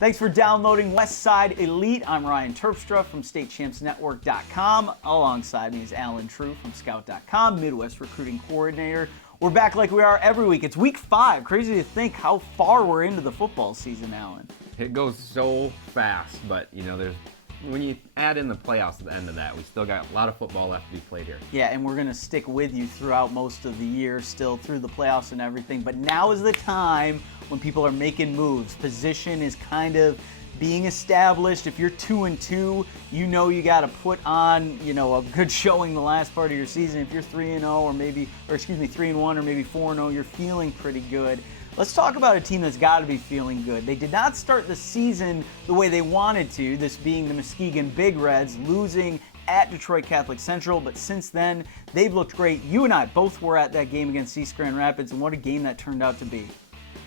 Thanks for downloading Westside Elite. I'm Ryan Terpstra from StateChampsNetwork.com. Alongside me is Alan True from Scout.com, Midwest Recruiting Coordinator. We're back like we are every week. It's week 5. Crazy to think how far we're into the football season, Alan. It goes so fast, but when you add in the playoffs at the end of that, we still got a lot of football left to be played here. Yeah, and we're going to stick with you throughout most of the year, still through the playoffs and everything. But now is the time when people are making moves. Position is kind of being established. If you're 2-2, you know you got to put on, a good showing the last part of your season. If you're 3-1 or maybe 4-0, you're feeling pretty good. Let's talk about a team that's got to be feeling good. They did not start the season the way they wanted to, this being the Muskegon Big Reds, losing at Detroit Catholic Central, but since then, they've looked great. You and I both were at that game against East Grand Rapids, and what a game that turned out to be.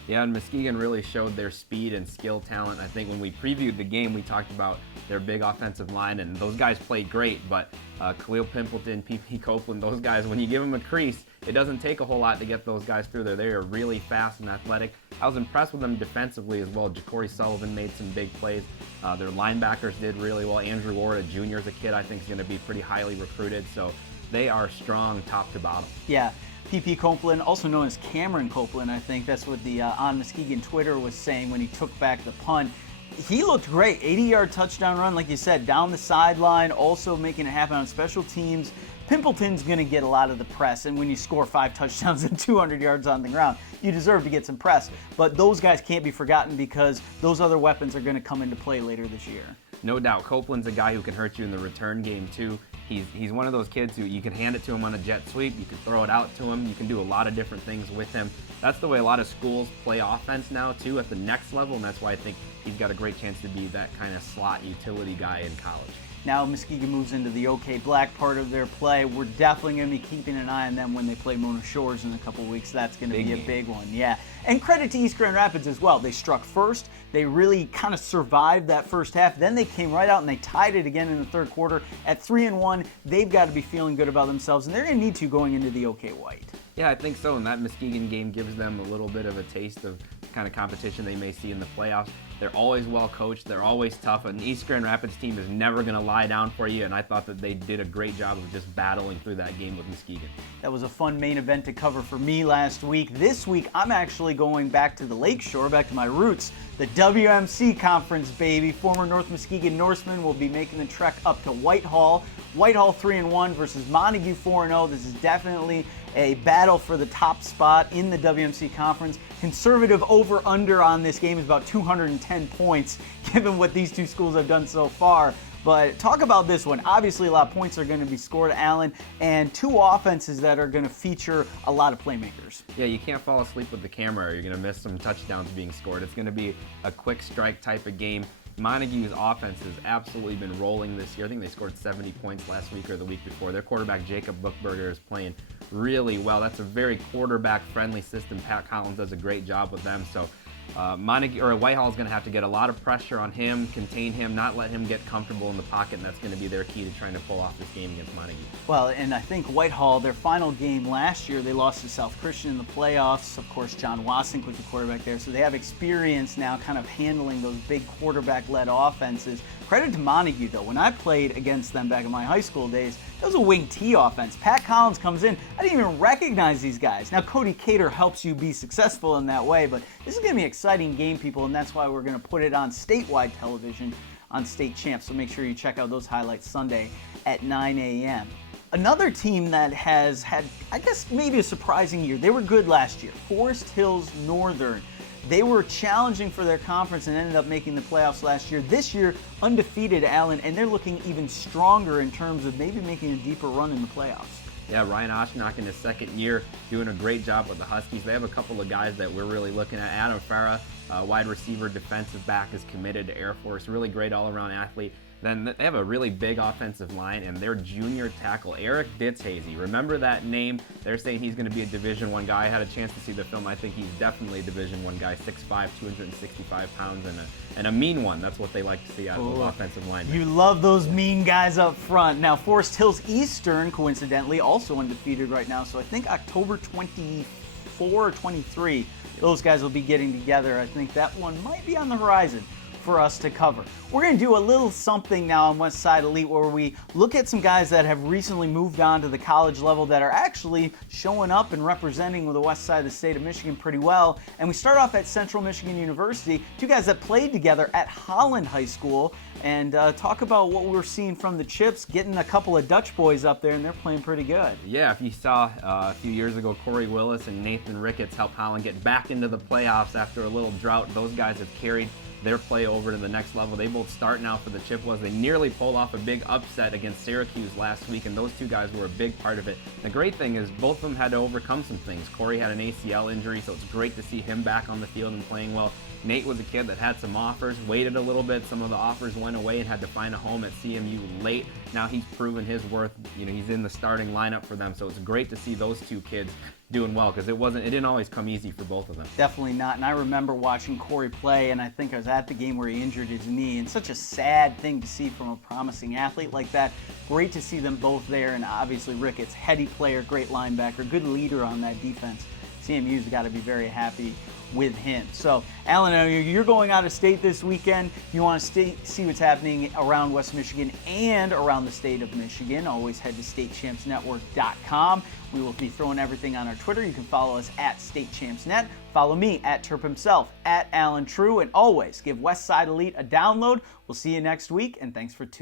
Yeah, and Muskegon really showed their speed and skill talent. I think when we previewed the game, we talked about their big offensive line, and those guys played great, but Khalil Pimpleton, P.P. Copeland, those guys, when you give them a crease, it doesn't take a whole lot to get those guys through there. They are really fast and athletic. I was impressed with them defensively as well. Ja'Cory Sullivan made some big plays. Their linebackers did really well. Andrew Ward, a junior, is a kid I think is going to be pretty highly recruited, so they are strong top to bottom. Yeah. P.P. Copeland, also known as Cameron Copeland, I think that's what the On Muskegon Twitter was saying when he took back the punt. He looked great. 80-yard touchdown run, like you said, down the sideline, also making it happen on special teams. Pimpleton's going to get a lot of the press, and when you score 5 touchdowns and 200 yards on the ground, you deserve to get some press. But those guys can't be forgotten because those other weapons are going to come into play later this year. No doubt. Copeland's a guy who can hurt you in the return game, too. He's one of those kids who you can hand it to him on a jet sweep, you can throw it out to him, you can do a lot of different things with him. That's the way a lot of schools play offense now, too, at the next level, and that's why I think he's got a great chance to be that kind of slot utility guy in college. Now Muskegon moves into the OK Black part of their play. We're definitely going to be keeping an eye on them when they play Mona Shores in a couple weeks. That's going to be a big one, yeah. And credit to East Grand Rapids as well. They struck first. They really kind of survived that first half. Then they came right out and they tied it again in the third quarter. At 3-1, they've got to be feeling good about themselves, and they're going to need to going into the OK White. Yeah, I think so, and that Muskegon game gives them a little bit of a taste of the kind of competition they may see in the playoffs. They're always well coached, they're always tough. An East Grand Rapids team is never going to lie down for you, and I thought that they did a great job of just battling through that game with Muskegon. That was a fun main event to cover for me last week. This week, I'm actually going back to the Lakeshore, back to my roots. The WMC Conference, baby. Former North Muskegon Norsemen will be making the trek up to Whitehall. Whitehall 3-1 versus Montague 4-0. This is definitely a battle for the top spot in the WMC Conference. Conservative over-under on this game is about 210 points, given what these two schools have done so far. But talk about this one. Obviously, a lot of points are going to be scored, Allen, and two offenses that are going to feature a lot of playmakers. Yeah, you can't fall asleep with the camera or you're going to miss some touchdowns being scored. It's going to be a quick strike type of game. Montague's offense has absolutely been rolling this year. I think they scored 70 points last week or the week before. Their quarterback, Jacob Bookberger, is playing really well. That's a very quarterback-friendly system. Pat Collins does a great job with them. So Whitehall is going to have to get a lot of pressure on him, contain him, not let him get comfortable in the pocket, and that's going to be their key to trying to pull off this game against Montague. Well, and I think Whitehall, their final game last year, they lost to South Christian in the playoffs. Of course, John Wasink was the quarterback there, so they have experience now kind of handling those big quarterback-led offenses. Credit to Montague, though. When I played against them back in my high school days, it was a wing T offense. Pat Collins comes in. I didn't even recognize these guys. Now, Cody Cater helps you be successful in that way, but this is going to be an exciting game, people, and that's why we're going to put it on statewide television on State Champs, so make sure you check out those highlights Sunday at 9 a.m. Another team that has had, I guess, maybe a surprising year. They were good last year. Forest Hills Northern. They were challenging for their conference and ended up making the playoffs last year. This year, undefeated, Allen, and they're looking even stronger in terms of maybe making a deeper run in the playoffs. Yeah, Ryan Oshnock in his second year doing a great job with the Huskies. They have a couple of guys that we're really looking at. Adam Farah, wide receiver, defensive back, is committed to Air Force. Really great all-around athlete. Then they have a really big offensive line, and their junior tackle, Eric Ditzhazy. Remember that name? They're saying he's going to be a Division I guy. I had a chance to see the film. I think he's definitely a Division I guy, 6'5", 265 pounds, and a mean one. That's what they like to see out of the offensive line. You love those mean guys up front. Now, Forest Hills Eastern, coincidentally, also undefeated right now. So I think October 24 or 23, those guys will be getting together. I think that one might be on the horizon. for us to cover. We're going to do a little something now on West Side Elite where we look at some guys that have recently moved on to the college level that are actually showing up and representing the west side of the state of Michigan pretty well. And we start off at Central Michigan University, two guys that played together at Holland High School, and talk about what we're seeing from the Chips, getting a couple of Dutch boys up there, and they're playing pretty good. Yeah, if you saw a few years ago, Corey Willis and Nathan Ricketts helped Holland get back into the playoffs after a little drought. Those guys have carried their play over to the next level. They both start now for the Chippewas. They nearly pulled off a big upset against Syracuse last week, and those two guys were a big part of it. The great thing is both of them had to overcome some things. Corey had an ACL injury, so it's great to see him back on the field and playing well. Nate was a kid that had some offers, waited a little bit. Some of the offers went away and had to find a home at CMU late. Now he's proven his worth. He's in the starting lineup for them, so it's great to see those two kids doing well, because it didn't always come easy for both of them. Definitely not. And I remember watching Corey play, and I think I was at the game where he injured his knee, and such a sad thing to see from a promising athlete like that. Great to see them both there, and obviously Ricketts, heady player, great linebacker, good leader on that defense. CMU's got to be very happy with him. So, Alan, you're going out of state this weekend. You want to see what's happening around West Michigan and around the state of Michigan. Always head to statechampsnetwork.com. We will be throwing everything on our Twitter. You can follow us at StateChampsNet. Follow me at Terp himself, at Alan True. And always give West Side Elite a download. We'll see you next week, and thanks for tuning in.